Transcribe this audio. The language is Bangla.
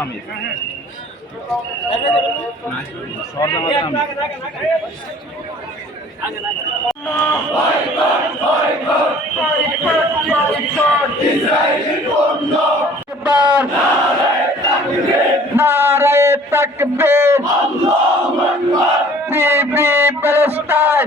আমি সরদামাতে আমি নারায় তাকবীর। Free free Palestine.